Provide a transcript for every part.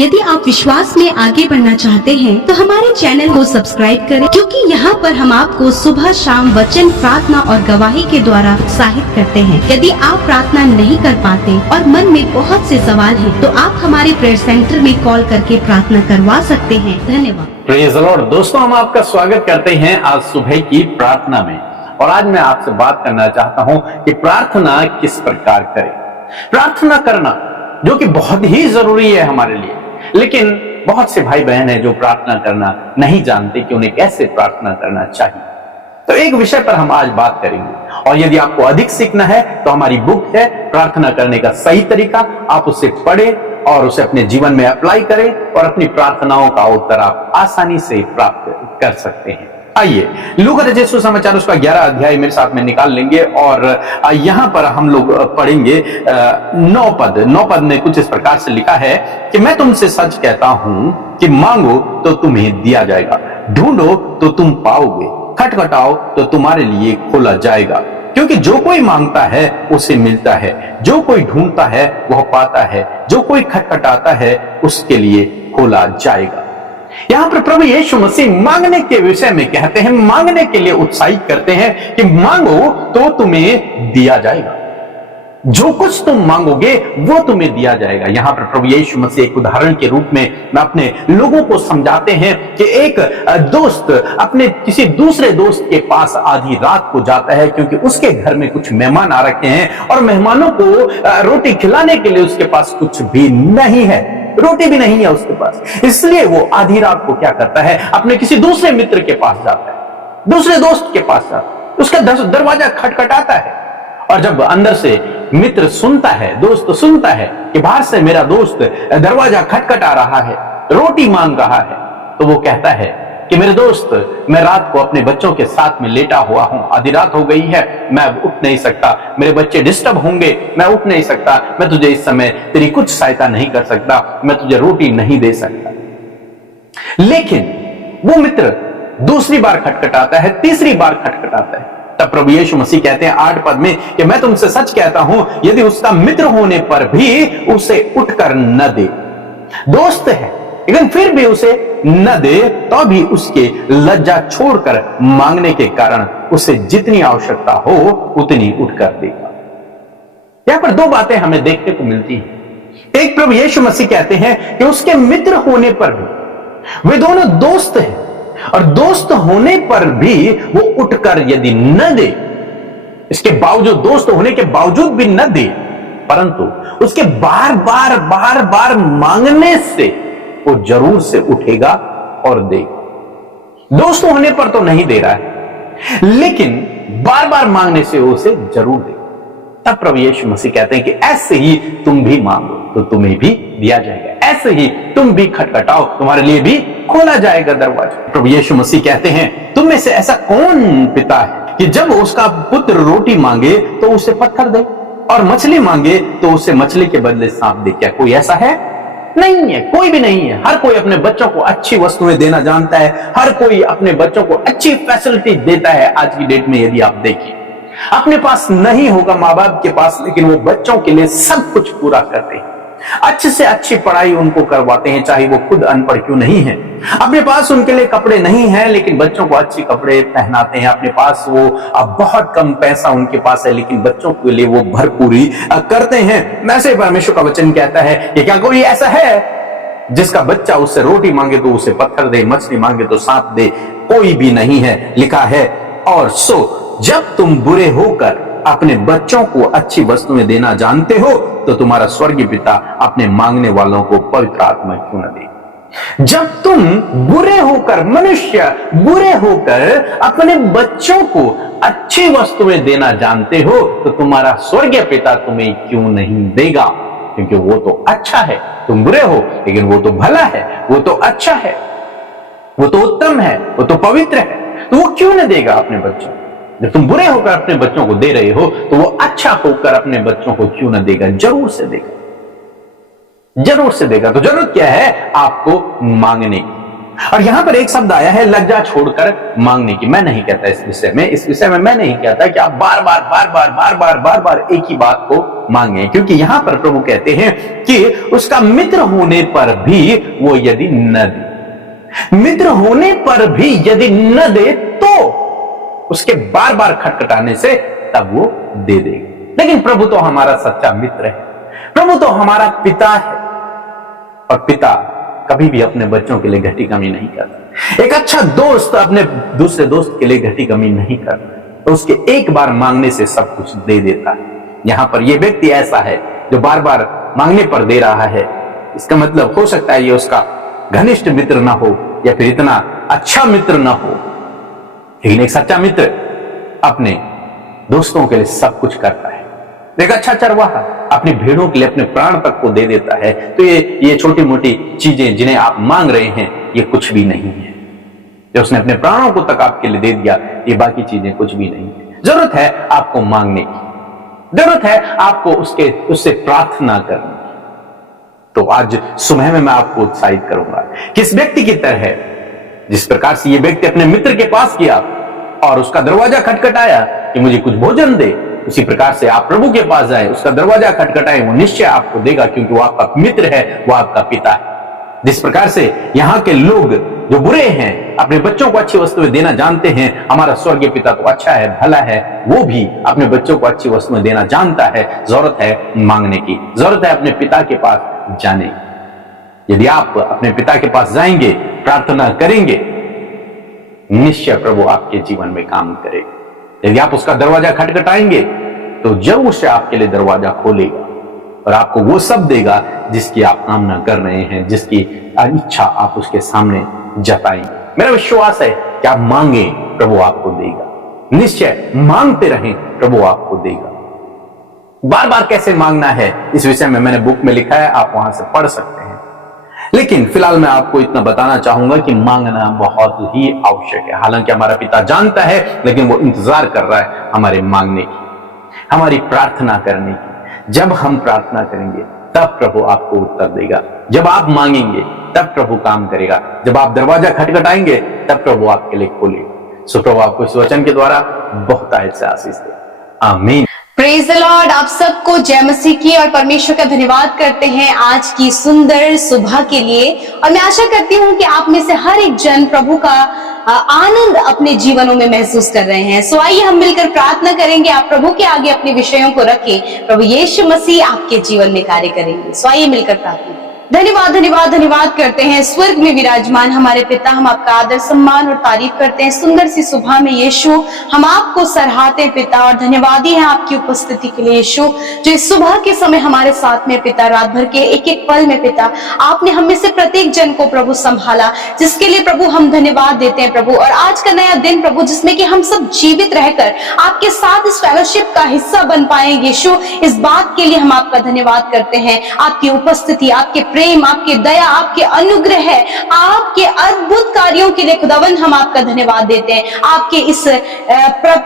यदि आप विश्वास में आगे बढ़ना चाहते हैं तो हमारे चैनल को सब्सक्राइब करें, क्योंकि यहाँ पर हम आपको सुबह शाम वचन, प्रार्थना और गवाही के द्वारा उत्साहित करते हैं। यदि आप प्रार्थना नहीं कर पाते और मन में बहुत से सवाल हैं, तो आप हमारे प्रेयर सेंटर में कॉल करके प्रार्थना करवा सकते हैं। धन्यवाद। Praise the Lord. दोस्तों, हम आपका स्वागत करते हैं आज सुबह की प्रार्थना में। और आज मैं आपसे बात करना चाहता हूँ कि प्रार्थना किस प्रकार करें। प्रार्थना करना जो कि बहुत ही जरूरी है हमारे लिए, लेकिन बहुत से भाई बहन हैं जो प्रार्थना करना नहीं जानते कि उन्हें कैसे प्रार्थना करना चाहिए। तो एक विषय पर हम आज बात करेंगे, और यदि आपको अधिक सीखना है तो हमारी बुक है प्रार्थना करने का सही तरीका। आप उसे पढ़ें और उसे अपने जीवन में अप्लाई करें और अपनी प्रार्थनाओं का उत्तर आप आसानी से प्राप्त कर सकते हैं। आइए लूका रचित सुसमाचार उसका 11 अध्याय मेरे साथ में निकाल लेंगे, और यहां पर हम लोग पढ़ेंगे 9 पद में कुछ इस प्रकार से लिखा है कि मैं तुमसे सच कहता हूं कि मांगो तो तुम्हें दिया जाएगा, ढूंढो तो तुम पाओगे, खटखटाओ तो तुम्हारे लिए खोला जाएगा। क्योंकि जो कोई मांगता है उसे मिलता है, जो कोई ढूंढता है वह पाता है, जो कोई खटखटाता है उसके लिए खोला जाएगा। यहां पर प्रभु यीशु मसीह मांगने के विषय में कहते हैं, मांगने के लिए उत्साहित करते हैं कि मांगो तो तुम्हें दिया जाएगा, जो कुछ तुम मांगोगे वो तुम्हें दिया जाएगा। यहां पर प्रभु यीशु मसीह एक उदाहरण के रूप में अपने लोगों को समझाते हैं कि एक दोस्त अपने किसी दूसरे दोस्त के पास आधी रात को जाता है, क्योंकि उसके घर में कुछ मेहमान आ रखे हैं और मेहमानों को रोटी खिलाने के लिए उसके पास कुछ भी नहीं है, रोटी भी नहीं है उसके पास। इसलिए वो आधी रात को क्या करता है, अपने किसी दूसरे मित्र के पास जाता है, दूसरे दोस्त के पास जाता है, उसका दरवाजा खटखटाता है, और जब अंदर से मित्र सुनता है, दोस्त सुनता है कि बाहर से मेरा दोस्त दरवाजा खटखटा रहा है, रोटी मांग रहा है, तो वो कहता है कि मेरे दोस्त, मैं रात को अपने बच्चों के साथ में लेटा हुआ हूं, आधी रात हो गई है, मैं अब उठ नहीं सकता, मेरे बच्चे डिस्टर्ब होंगे, मैं उठ नहीं सकता, मैं तुझे इस समय तेरी कुछ सहायता नहीं कर सकता, मैं तुझे रोटी नहीं दे सकता। लेकिन वो मित्र दूसरी बार खटखटाता है, तीसरी बार खटखटाता है। तब प्रभु यीशु मसीह कहते हैं 8 पद में कि मैं तुमसे सच कहता हूं, यदि उसका मित्र होने पर भी उसे उठकर न दे, दोस्त है लेकिन फिर भी उसे न दे, तो भी उसके लज्जा छोड़कर मांगने के कारण उसे जितनी आवश्यकता हो उतनी उठकर देगा। यहां पर 2 बातें हमें देखने को मिलती हैं। एक, प्रभु यीशु मसीह कहते हैं कि उसके मित्र होने पर भी, वे दोनों दोस्त हैं, और दोस्त होने पर भी वो उठकर यदि न दे, इसके बावजूद, दोस्त होने के बावजूद भी न दे, परंतु उसके बार बार मांगने से वो जरूर से उठेगा और देगा। दोस्त होने पर तो नहीं दे रहा है, लेकिन बार बार मांगने से वो उसे जरूर देगा। तब प्रभु यीशु मसीह कहते हैं कि ऐसे ही तुम भी मांगो तो तुम्हें भी दिया जाएगा, ऐसे ही तुम भी खटखटाओ तुम्हारे लिए भी खोला जाएगा दरवाजा। प्रभु यीशु मसीह कहते हैं, तुम में से ऐसा कौन पिता है कि जब उसका पुत्र रोटी मांगे तो उसे पत्थर दे, और मछली मांगे तो उसे मछली के बदले सांप दे? क्या कोई ऐसा है? नहीं है, कोई भी नहीं है। हर कोई अपने बच्चों को अच्छी वस्तुएं देना जानता है, हर कोई अपने बच्चों को अच्छी फैसिलिटी देता है। आज की डेट में यदि आप देखिए, अपने पास नहीं होगा माँ बाप के पास, लेकिन वो बच्चों के लिए सब कुछ पूरा करते हैं, अच्छे से अच्छी पढ़ाई उनको करवाते हैं, चाहे वो खुद अनपढ़ क्यों नहीं है। अपने पास उनके लिए कपड़े नहीं हैं, लेकिन बच्चों को अच्छे कपड़े पहनाते हैं। अपने पास वो बहुत कम पैसा उनके पास है, लेकिन बच्चों के लिए वो भरपूरी करते हैं। वैसे परमेश्वर का वचन कहता है कि क्या कोई ऐसा है जिसका बच्चा उससे रोटी मांगे तो उसे पत्थर दे, मछली मांगे तो सांप दे? कोई भी नहीं है। लिखा है, और सो जब तुम बुरे होकर अपने बच्चों को अच्छी वस्तुएं देना जानते हो, तो तुम्हारा स्वर्गीय पिता अपने मांगने वालों को पवित्र आत्मा क्यों न दे। जब तुम बुरे होकर, मनुष्य बुरे होकर अपने बच्चों को अच्छी वस्तुएं देना जानते हो, तो तुम्हारा स्वर्गीय पिता तुम्हें क्यों नहीं देगा? क्योंकि वो तो अच्छा है। तुम बुरे हो लेकिन वो तो भला है, वो तो अच्छा है, वो तो उत्तम है, वो तो पवित्र है, तो वो क्यों न देगा अपने बच्चों? जब तुम बुरे होकर अपने बच्चों को दे रहे हो, तो वो अच्छा होकर अपने बच्चों को क्यों न देगा? जरूर से देगा, जरूर से देगा। तो जरूरत क्या है? आपको मांगने की। और यहां पर एक शब्द आया है लज्जा छोड़कर मांगने की। मैं नहीं कहता इस विषय में मैं नहीं कहता कि आप बार बार एक ही बात को मांगे, क्योंकि यहां पर प्रभु कहते हैं कि उसका मित्र होने पर भी वो यदि न दे, मित्र होने पर भी यदि न दे तो उसके बार बार खटखटाने से तब वो दे देगा। लेकिन प्रभु तो हमारा सच्चा मित्र है, प्रभु तो हमारा पिता है, और पिता कभी भी अपने बच्चों के लिए घटी कमी नहीं करता। एक अच्छा दोस्त अपने दूसरे दोस्त के लिए घटी कमी नहीं करता, तो उसके एक बार मांगने से सब कुछ दे देता है। यहां पर यह व्यक्ति ऐसा है जो बार बार मांगने पर दे रहा है। इसका मतलब हो सकता है ये उसका घनिष्ठ मित्र ना हो या फिर इतना अच्छा मित्र ना हो, लेकिन एक सच्चा मित्र अपने दोस्तों के लिए सब कुछ करता है। एक अच्छा चरवाहा अपनी भेड़ों के लिए अपने प्राण तक को दे देता है। तो ये छोटी मोटी चीजें जिन्हें आप मांग रहे हैं ये कुछ भी नहीं है। जो उसने अपने प्राणों को तक आपके लिए दे दिया, ये बाकी चीजें कुछ भी नहीं है। जरूरत है आपको मांगने की, जरूरत है आपको उससे प्रार्थना करने की। तो आज सुबह में मैं आपको उत्साहित करूंगा कि इस व्यक्ति की तरह है, जिस प्रकार से ये व्यक्ति अपने मित्र के पास किया और उसका दरवाजा खटखटाया कि मुझे कुछ भोजन दे, उसी प्रकार से आप प्रभु के पास जाए, उसका दरवाजा खटखटाए, वो निश्चय आपको देगा, क्योंकि वो आपका मित्र है, वो आपका पिता है। जिस प्रकार से यहाँ के लोग जो बुरे हैं अपने बच्चों को अच्छी वस्तुएं देना जानते हैं, हमारा स्वर्गीय पिता तो अच्छा है, भला है, वो भी अपने बच्चों को अच्छी वस्तुएं देना जानता है। जरूरत है मांगने की, जरूरत है अपने पिता के पास जाने की। यदि आप अपने पिता के पास जाएंगे, प्रार्थना करेंगे, निश्चय प्रभु आपके जीवन में काम करेगा। यदि आप उसका दरवाजा खटखटाएंगे तो जरूर से आपके लिए दरवाजा खोलेगा और आपको वो सब देगा जिसकी आप कामना कर रहे हैं, जिसकी इच्छा आप उसके सामने जताएंगे। मेरा विश्वास है कि आप मांगे, प्रभु आपको देगा। निश्चय मांगते रहें, प्रभु आपको देगा। बार बार कैसे मांगना है इस विषय में मैंने बुक में लिखा है, आप वहां से पढ़ सकते हैं। लेकिन फिलहाल मैं आपको इतना बताना चाहूंगा कि मांगना बहुत ही आवश्यक है। हालांकि हमारा पिता जानता है, लेकिन वो इंतजार कर रहा है हमारे मांगने की, हमारी प्रार्थना करने की। जब हम प्रार्थना करेंगे तब प्रभु आपको उत्तर देगा। जब आप मांगेंगे तब प्रभु काम करेगा। जब आप दरवाजा खटखटाएंगे तब प्रभु आपके लिए खोलेगा। सो प्रभु आपको इस वचन के द्वारा बहुत से आशीष दे। आमीन। Praise the Lord. आप सबको जय मसीह की और परमेश्वर का धन्यवाद करते हैं आज की सुंदर सुबह के लिए। और मैं आशा करती हूँ कि आप में से हर एक जन प्रभु का आनंद अपने जीवनों में महसूस कर रहे हैं। सो आइए हम मिलकर प्रार्थना करेंगे। आप प्रभु के आगे अपने विषयों को रखें, प्रभु यीशु मसीह आपके जीवन में कार्य करेंगे। सो आइए मिलकर प्रार्थना। धन्यवाद धन्यवाद धन्यवाद करते हैं स्वर्ग में विराजमान हमारे पिता, हम आपका आदर सम्मान और तारीफ करते हैं सुंदर सी सुबह में यीशु। हम आपको सराहते हैं पिता और धन्यवादी हैं आपकी उपस्थिति के लिए यीशु, जो इस सुबह के समय हमारे साथ में पिता, रात भर के एक एक पल में पिता आपने हम में से प्रत्येक जन को प्रभु संभाला, जिसके लिए प्रभु हम धन्यवाद देते हैं प्रभु। और आज का नया दिन प्रभु, जिसमें कि हम सब जीवित रहकर आपके साथ इस फेलोशिप का हिस्सा बन पाए यीशु, इस बात के लिए हम आपका धन्यवाद करते हैं। आपकी उपस्थिति, आपके प्रेम, आपकी दया, आपके अनुग्रह, आपके अद्भुत कार्यों के लिए खुदावंद हम आपका धन्यवाद देते हैं। आपके इस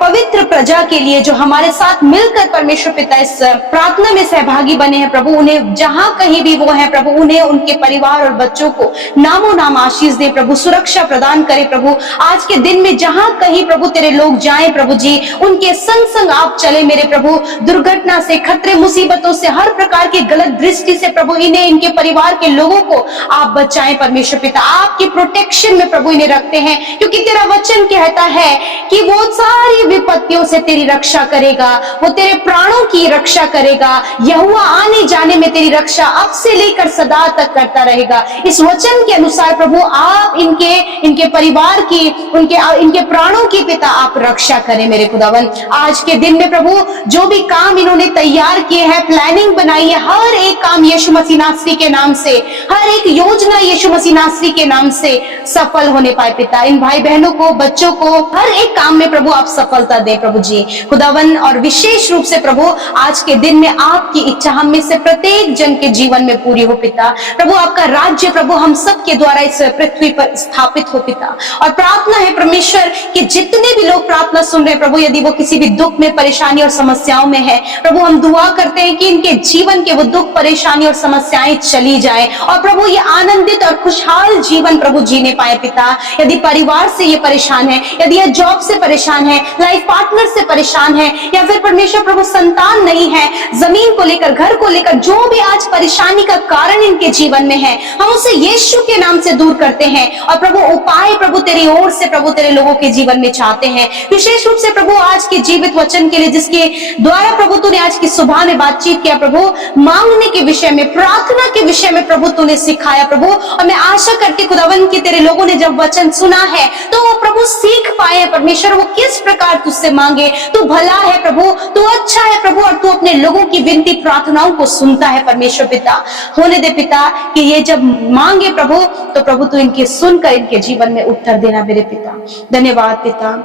पवित्र प्रजा के लिए जो हमारे साथ मिलकर परमेश्वर पिता इस प्रार्थना में सहभागी बने हैं प्रभु, उन्हें जहां कहीं भी वो है प्रभु, उन्हें उनके परिवार और बच्चों को नामो नाम आशीष दे प्रभु, सुरक्षा प्रदान करे प्रभु। आज के दिन में जहां कहीं प्रभु तेरे लोग जाएं प्रभु जी, उनके संग संग आप चले मेरे प्रभु। दुर्घटना से, खतरे, मुसीबतों से, हर प्रकार की गलत दृष्टि से प्रभु इन्हें, इनके परिवार के लोगों को आप बचाएं परमेश्वर पिता। आपकी प्रोटेक्शन में प्रभु इन्हें रखते हैं, क्योंकि तेरा वचन कहता है कि वो सारी विपत्तियों से तेरी रक्षा करेगा, वो तेरे प्राणों की रक्षा करेगा। यहोवा आने जाने में तेरी रक्षा अब से लेकर सदा तक करता रहेगा। इस वचन के अनुसार प्रभु आप इनके परिवार की, इनके प्राणों की पिता आप रक्षा करें मेरे खुदावन। आज के दिन में प्रभु जो भी काम इन्होंने तैयार किए हैं, प्लानिंग बनाई है, हर एक काम यीशु मसीह नासरी के नाम से, हर एक योजना यीशु मसीह नासरी के नाम से सफल होने पाए पिता। इन भाई बहनों को, बच्चों को, हर एक काम में प्रभु आप सफलता दें प्रभु जी खुदावन। और विशेष रूप से प्रभु आज के दिन में आपकी इच्छा हम में से प्रत्येक जन के जीवन में पूरी हो पिता। प्रभु आपका राज्य प्रभु हम सब के द्वारा इस पृथ्वी पर स्थापित हो पिता। और प्रार्थना है परमेश्वर कि जितने भी लोग प्रार्थना सुन रहे हैं प्रभु, यदि वो किसी भी दुख में, परेशानी और समस्याओं में है प्रभु, हम दुआ करते हैं कि इनके जीवन के वो दुख, परेशानी और समस्याएं चली चली जाए और प्रभु ये आनंदित और खुशहाल जीवन प्रभु जीने पाए पिता। यदि परिवार से ये परेशान है, यदि ये जॉब से परेशान है, लाइफ पार्टनर से परेशान है, या फिर परमेश्वर प्रभु संतान नहीं है, जमीन को लेकर, घर को लेकर जो भी आज परेशानी का कारण इनके जीवन में है, हम उसे यीशु के नाम से दूर करते हैं और प्रभु उपाय प्रभु तेरी ओर से प्रभु तेरे लोगों के जीवन में चाहते हैं। विशेष रूप से प्रभु आज के जीवित वचन के लिए जिसके द्वारा प्रभु तूने आज की सुबह में बातचीत किया प्रभु, मांगने के विषय में, प्रार्थना के विषय में प्रभु तूने सिखाया प्रभु। और मैं आशा करती खुदावन की तेरे लोगों ने जब वचन सुना है तो वो प्रभु सीख पाए परमेश्वर वो किस प्रकार तुझसे मांगे। तू भला है प्रभु, तू अच्छा है प्रभु, और तू अपने लोगों की विनती प्रार्थनाओं को सुनता है परमेश्वर पिता। होने दे पिता कि ये जब मांगे प्रभु तो प्रभु तू इनके सुनकर इनके जीवन में उत्तर देना मेरे पिता। धन्यवाद पिता।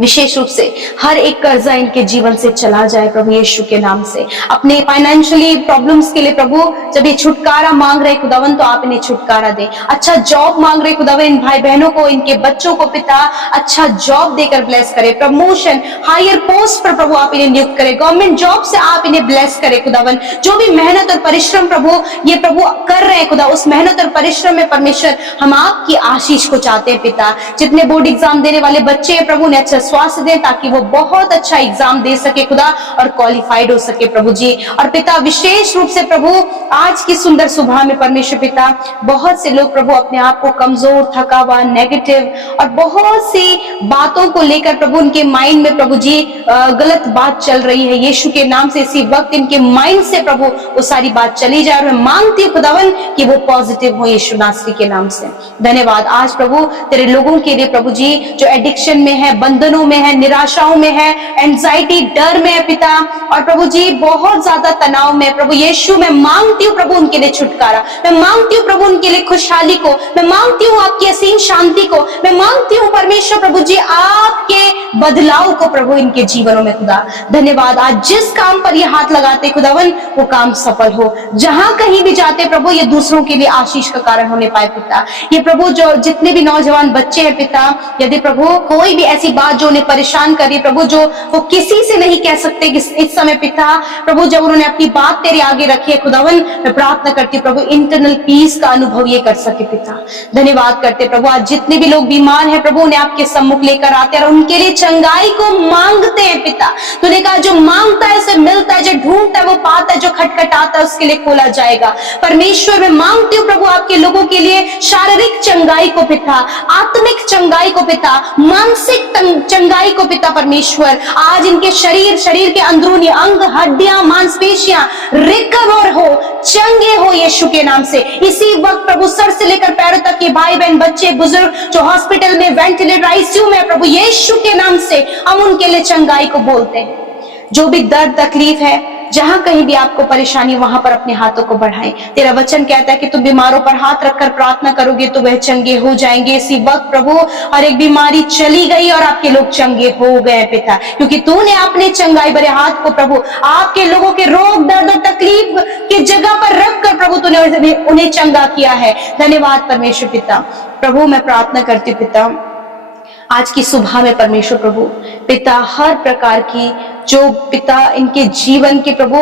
विशेष रूप से हर एक कर्जा इनके जीवन से चला जाए प्रभु यीशु के नाम से। अपने फाइनेंशियली प्रॉब्लम्स के लिए प्रभु जब ये छुटकारा मांग रहे खुदावन तो आप इन्हें छुटकारा दे। अच्छा जॉब मांग रहे खुदावन इन भाई बहनों को, इनके बच्चों को पिता अच्छा जॉब देकर ब्लेस करे, प्रमोशन हायर पोस्ट पर प्रभु आप इन्हें नियुक्त करे, गवर्नमेंट जॉब से आप इन्हें ब्लेस करे खुदावन। जो भी मेहनत और परिश्रम प्रभु ये प्रभु कर रहे हैं खुदा, उस मेहनत और परिश्रम में परमेश्वर हम आपकी आशीष को चाहते हैं पिता। जितने बोर्ड एग्जाम देने वाले बच्चे हैं प्रभु ने अच्छा स्वास्थ्य दे ताकि वो बहुत अच्छा एग्जाम दे सके खुदा और क्वालिफाइड हो सके प्रभु जी। और पिता विशेष रूप से प्रभु आज की सुंदर सुबह में परमेश्वर पिता बहुत से लोग प्रभु अपने आप को कमजोर, थका हुआ, नेगेटिव और बहुत सी बातों को लेकर प्रभु उनके माइंड में प्रभु जी गलत बात चल रही है। यीशु के नाम से इसी वक्त इनके माइंड से प्रभु वो सारी बात चली जाए और मैं मांगती हूँ खुदावन कि वो पॉजिटिव हो यीशु नासरी के नाम से। धन्यवाद आज प्रभु तेरे लोगों के लिए प्रभु जी जो एडिक्शन में है, बंधनों में है, निराशाओं में है, एंजाइटी डर में है पिता, और प्रभु जी बहुत ज्यादा तनाव में प्रभु यीशु मैं मांगती हूँ प्रभु उनके लिए छुटकारा, मैं मांगती हूँ प्रभु उनके लिए खुशहाली को, मैं मांगती हूँ आपकी असीम शांति को, मैं मांगती हूँ परमेश्वर प्रभु जी आपके बदलाव को प्रभु इनके जीवनों में खुदा। धन्यवाद आज जिस काम पर ये हाथ लगाते खुदावन वो काम सफल हो, जहां कहीं भी जाते प्रभु ये दूसरों के लिए आशीष का कारण होने पाए पिता। ये प्रभु जो जितने भी नौजवान बच्चे हैं पिता, यदि प्रभु कोई भी ऐसी बात जो उन्हें परेशान कर रही प्रभु, जो वो किसी से नहीं कह सकते इस समय पिता प्रभु, जब उन्होंने अपनी बात तेरे आगे रखी है खुदावन, मैं प्रार्थना करती हूँ प्रभु इंटरनल पीस का अनुभव ये कर सके पिता। धन्यवाद करते प्रभु आज जितने भी लोग बीमार हैं प्रभु उन्हें आपके सम्मुख लेकर आते हैं और उनके लिए चंगाई को मांगते हैं पिता। तूने कहा जो मांगता है उसे मिलता है, जो ढूंढता है वो पाता है, जो खटखटाता है उसके लिए खोला जाएगा। परमेश्वर मैं मांगती हूँ प्रभु आपके लोगों के लिए शारीरिक चंगाई को पिता, आत्मिक चंगाई को पिता, मानसिक चंगाई को पिता परमेश्वर। आज इनके शरीर के अंदरूनी अंग, हड्डियां, मांसपेशियां रिकवर हो, चंगे हो यीशु के नाम से। इसी वक्त प्रभु सर से लेकर पैरों तक के भाई बहन, बच्चे, बुजुर्ग जो हॉस्पिटल में, वेंटिलेटर, आईसीयू में प्रभु यीशु के नाम से हम उनके लिए चंगाई को बोलते हैं। जो भी दर्द तकलीफ है, जहां कहीं भी आपको परेशानी वहां पर अपने हाथों को बढ़ाएं। तेरा वचन कहता है कि तुम बीमारों पर हाथ रखकर प्रार्थना करोगे तो वह चंगे हो जाएंगे। इसी वक्त प्रभु हर एक बीमारी चली गई और आपके लोग चंगे हो गए पिता, क्योंकि तूने अपने चंगाई भरे हाथ को प्रभु आपके लोगों के रोग, दर्द और तकलीफ की जगह पर रखकर प्रभु तूने उन्हें चंगा किया है। धन्यवाद परमेश्वर पिता। प्रभु मैं प्रार्थना करती हूँ पिता आज की सुबह में परमेश्वर प्रभु पिता हर प्रकार की जो पिता इनके जीवन के प्रभु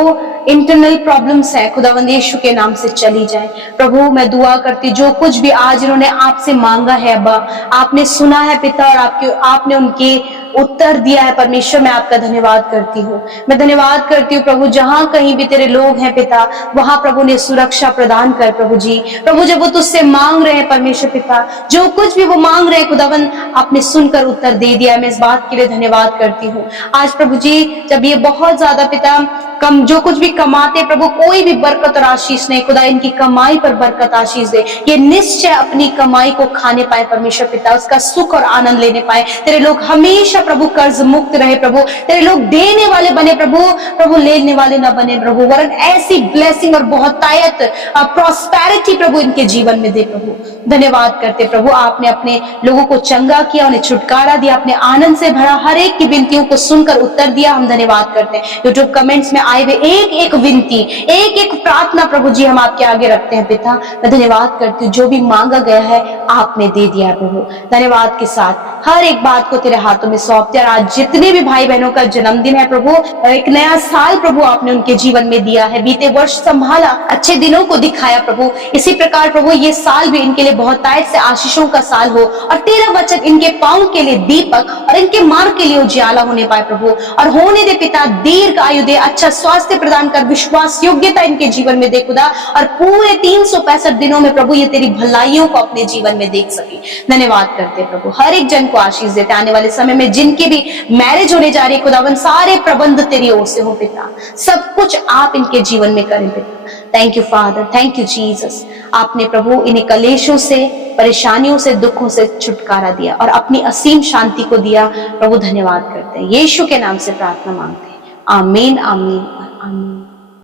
इंटरनल प्रॉब्लम्स है खुदावंद यीशु के नाम से चली जाए। प्रभु मैं दुआ करती जो कुछ भी आज इन्होंने आपसे मांगा है अब्बा, आपने सुना है पिता और आपने उनके उत्तर दिया है परमेश्वर, मैं आपका धन्यवाद करती हूँ। मैं धन्यवाद करती हूँ प्रभु जहां कहीं भी तेरे लोग हैं पिता वहां प्रभु ने सुरक्षा प्रदान कर प्रभु जी। प्रभु जब वो तुझसे मांग रहे हैं परमेश्वर पिता, जो कुछ भी वो मांग रहे हैं खुदावन आपने सुनकर उत्तर दे दिया है, मैं इस बात के लिए धन्यवाद करती हूँ। आज प्रभु जी जब ये बहुत ज्यादा पिता कम जो कुछ भी कमाते प्रभु कोई भी बरकत और आशीष नहीं, खुदा इनकी कमाई पर बरकत आशीष दे, ये निश्चय अपनी कमाई को खाने पाए परमेश्वर पिता, उसका सुख और आनंद लेने पाए। तेरे लोग हमेशा प्रभु कर्ज मुक्त रहे प्रभु, तेरे लोग देने वाले बने प्रभु लेने वाले ना बने प्रभु, वरन ऐसी ब्लेसिंग और बहुतायत प्रॉस्पेरिटी प्रभु इनके जीवन में दे प्रभु। धन्यवाद करते प्रभु आपने अपने लोगों को चंगा किया, उन्हें छुटकारा दिया, अपने आनंद से भरा हर एक की विनतियों को सुनकर उत्तर दिया। हम धन्यवाद करते हैं। यूट्यूब कमेंट्स में आए हुए एक एक विनती, एक एक प्रार्थना प्रभु जी हम आपके आगे रखते हैं पिता। मैं धन्यवाद करती हूँ जो भी मांगा गया है आपने दे दिया प्रभु। धन्यवाद के साथ हर एक बात को तेरे हाथों में सौंपते, और आज जितने भी भाई बहनों का जन्मदिन है प्रभु, एक नया साल प्रभु आपने उनके जीवन में दिया है, बीते वर्ष संभाला, अच्छे दिनों को दिखाया प्रभु। इसी प्रकार प्रभु ये साल भी इनके लिए बहुतायत से आशीषों का साल हो, और तेरा वचन इनके पांव के लिए दीपक और इनके मार्ग के लिए उजियाला होने पाए प्रभु। और होने दे पिता, दीर्घ आयु दे, अच्छा स्वास्थ्य प्रदान कर, विश्वास योग्यता इनके जीवन में दे खुदा, और पूरे 365 दिनों में प्रभु ये तेरी भलाइयों को अपने जीवन में देख सके। धन्यवाद करते प्रभु, हर एक जन को आशीष देते। आने वाले समय में जिनकी भी मैरिज होने जा रही है खुदावन, सारे प्रबंध तेरी ओर से हो पिता, सब कुछ आप इनके जीवन में करें पिता। Thank you father, thank you Jesus. आपने प्रभु इन्हें कलेशों से, परेशानियों से, दुखों से छुटकारा दिया और अपनी असीम शांति को दिया प्रभु। धन्यवाद करते हैं, यीशु के नाम से प्रार्थना मांगते हैं, आमीन आमीन आमीन।